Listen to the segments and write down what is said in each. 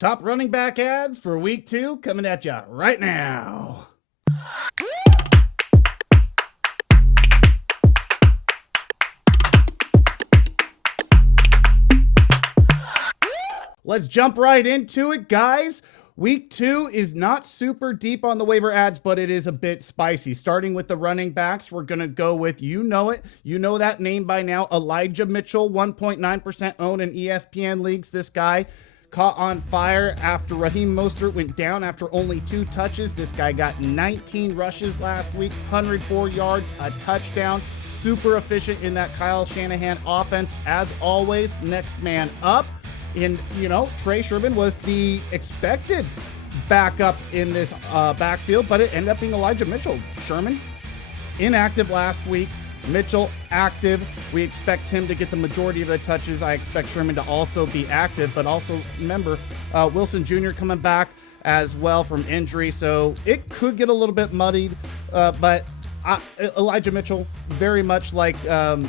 Top running back ads for week 2 coming at you right now. Let's jump right into it, guys. Week 2 is not super deep on the waiver ads, but it is a bit spicy. Starting with the running backs, we're going to go with, you know it, you know that name by now, Elijah Mitchell, 1.9% owned in ESPN leagues. This guy caught on fire after Raheem Mostert went down after only 2 touches. This guy got 19 rushes last week, 104 yards, a touchdown. Super efficient in that Kyle Shanahan offense. As always, next man up. And, Trey Sherman was the expected backup in this backfield, but it ended up being Elijah Mitchell. Sherman, inactive last week. Mitchell, active. We expect him to get the majority of the touches. I expect Sherman to also be active, but also remember, Wilson Jr. coming back as well from injury, so it could get a little bit muddied, but Elijah Mitchell, very much like the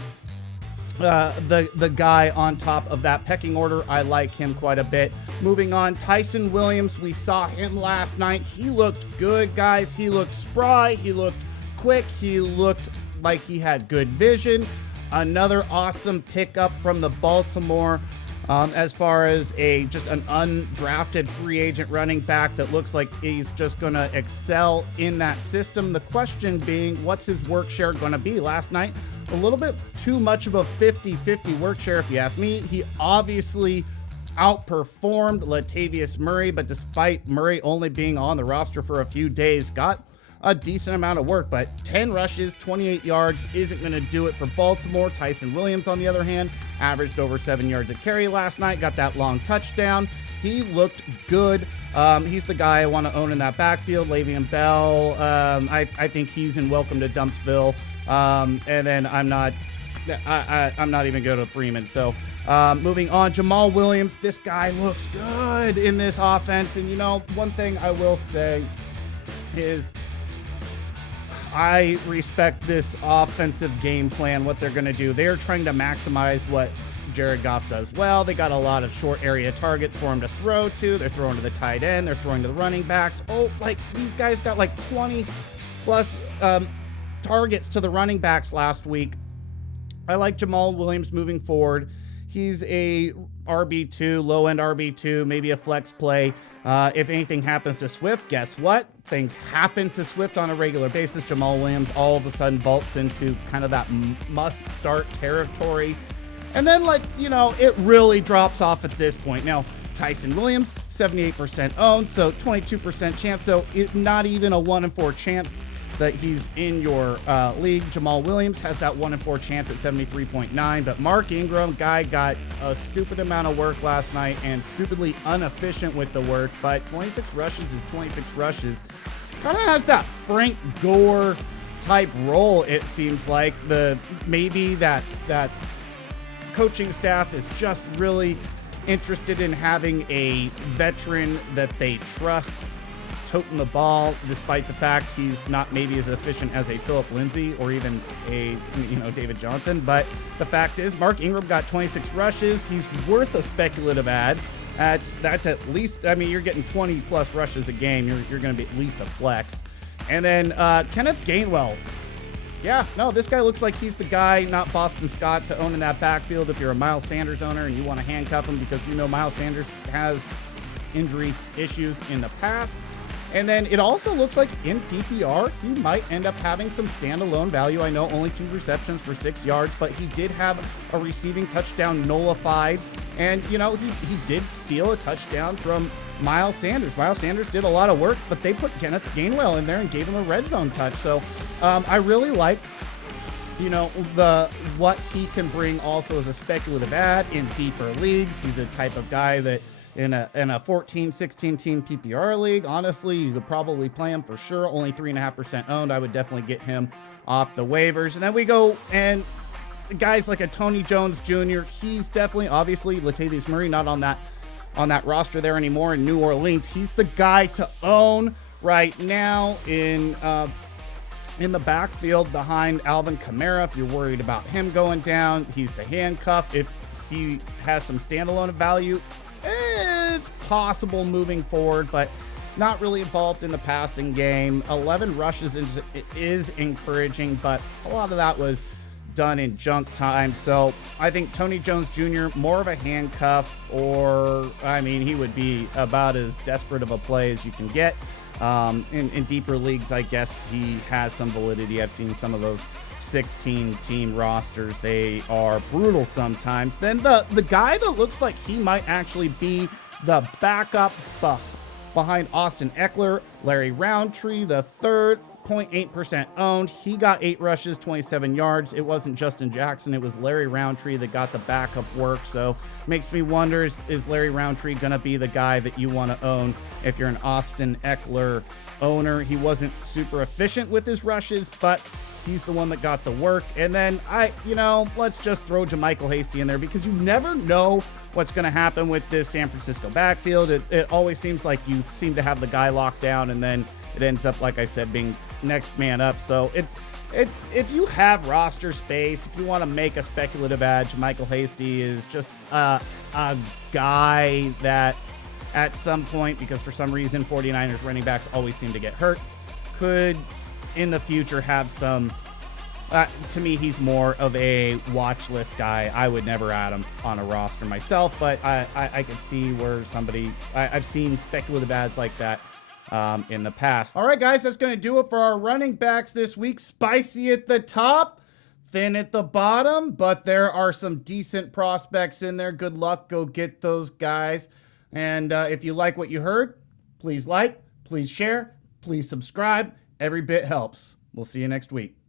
guy on top of that pecking order. I like him quite a bit. Moving on, Tyson Williams. We saw him last night. He looked good, guys. He looked spry. He looked quick. He looked like he had good vision. Another awesome pickup from the Baltimore as far as just an undrafted free agent running back that looks like he's just going to excel in that system. The question being, what's his work share going to be? Last night, a little bit too much of a 50-50 work share, if you ask me. He obviously outperformed Latavius Murray, but despite Murray only being on the roster for a few days, got a decent amount of work, but 10 rushes, 28 yards isn't going to do it for Baltimore. Tyson Williams, on the other hand, averaged over 7 yards a carry last night, got that long touchdown. He looked good. He's the guy I want to own in that backfield. Le'Veon Bell, I think he's in welcome to Dumpsville. And then I'm not even going to Freeman. So moving on, Jamaal Williams. This guy looks good in this offense. And, one thing I will say is I respect this offensive game plan, what they're going to do. They're trying to maximize what Jared Goff does well. They got a lot of short area targets for him to throw to. They're throwing to the tight end. They're throwing to the running backs. These guys got 20 plus targets to the running backs last week. I like Jamaal Williams moving forward. He's a RB2, low-end RB2, maybe a flex play. If anything happens to Swift, guess what? Things happen to Swift on a regular basis. Jamaal Williams all of a sudden vaults into kind of that must-start territory. And then, it really drops off at this point. Now, Tyson Williams, 78% owned, so 22% chance. So not even a 1 in 4 chance that he's in your league. Jamaal Williams has that 1 in 4 chance at 73.9, but Mark Ingram, guy got a stupid amount of work last night and stupidly inefficient with the work, but 26 rushes is 26 rushes. Kind of has that Frank Gore type role, it seems like. Maybe that coaching staff is just really interested in having a veteran that they trust toting the ball, despite the fact he's not maybe as efficient as a Phillip Lindsay or even a David Johnson. But the fact is, Mark Ingram got 26 rushes. He's worth a speculative ad. That's at least, you're getting 20 plus rushes a game. You're going to be at least a flex. And then Kenneth Gainwell. Yeah, no, this guy looks like he's the guy, not Boston Scott, to own in that backfield if you're a Miles Sanders owner and you want to handcuff him because Miles Sanders has injury issues in the past. And then it also looks like in PPR, he might end up having some standalone value. I know only 2 receptions for 6 yards, but he did have a receiving touchdown nullified. And, he did steal a touchdown from Miles Sanders. Miles Sanders did a lot of work, but they put Kenneth Gainwell in there and gave him a red zone touch. So I really like, what he can bring also as a speculative ad in deeper leagues. He's a type of guy that in a 14, 16 team PPR league, honestly, you could probably play him for sure. Only 3.5% owned. I would definitely get him off the waivers. And then we go and guys like a Tony Jones Jr. He's definitely, obviously, Latavius Murray not on that roster there anymore in New Orleans. He's the guy to own right now in the backfield behind Alvin Kamara. If you're worried about him going down, he's the handcuff. If he has some standalone value, is possible moving forward, but not really involved in the passing game. 11 rushes is encouraging, but a lot of that was done in junk time. So I think Tony Jones Jr., more of a handcuff, or I mean, he would be about as desperate of a play as you can get. In deeper leagues, I guess he has some validity. I've seen some of those 16-team rosters. They are brutal sometimes. Then the guy that looks like he might actually be the backup behind Austin Eckler, Larry Roundtree, the third, 0.8% owned. He got 8 rushes, 27 yards. It wasn't Justin Jackson. It was Larry Roundtree that got the backup work. So makes me wonder, is Larry Roundtree going to be the guy that you want to own if you're an Austin Eckler owner? He wasn't super efficient with his rushes, but he's the one that got the work. And then let's just throw Jamichael Hasty in there, because you never know what's going to happen with this San Francisco backfield. It always seems like you seem to have the guy locked down, and then it ends up, like I said, being next man up. So it's if you have roster space, if you want to make a speculative ad, Jamichael Hasty is just a guy that at some point, because for some reason 49ers running backs always seem to get hurt, could in the future have some, to me, he's more of a watch list guy. I would never add him on a roster myself, but I could see where I've seen speculative ads like that in the past. All right, guys, that's going to do it for our running backs this week. Spicy at the top, thin at the bottom, but there are some decent prospects in there. Good luck. Go get those guys. And if you like what you heard, please like, please share, please subscribe. Every bit helps. We'll see you next week.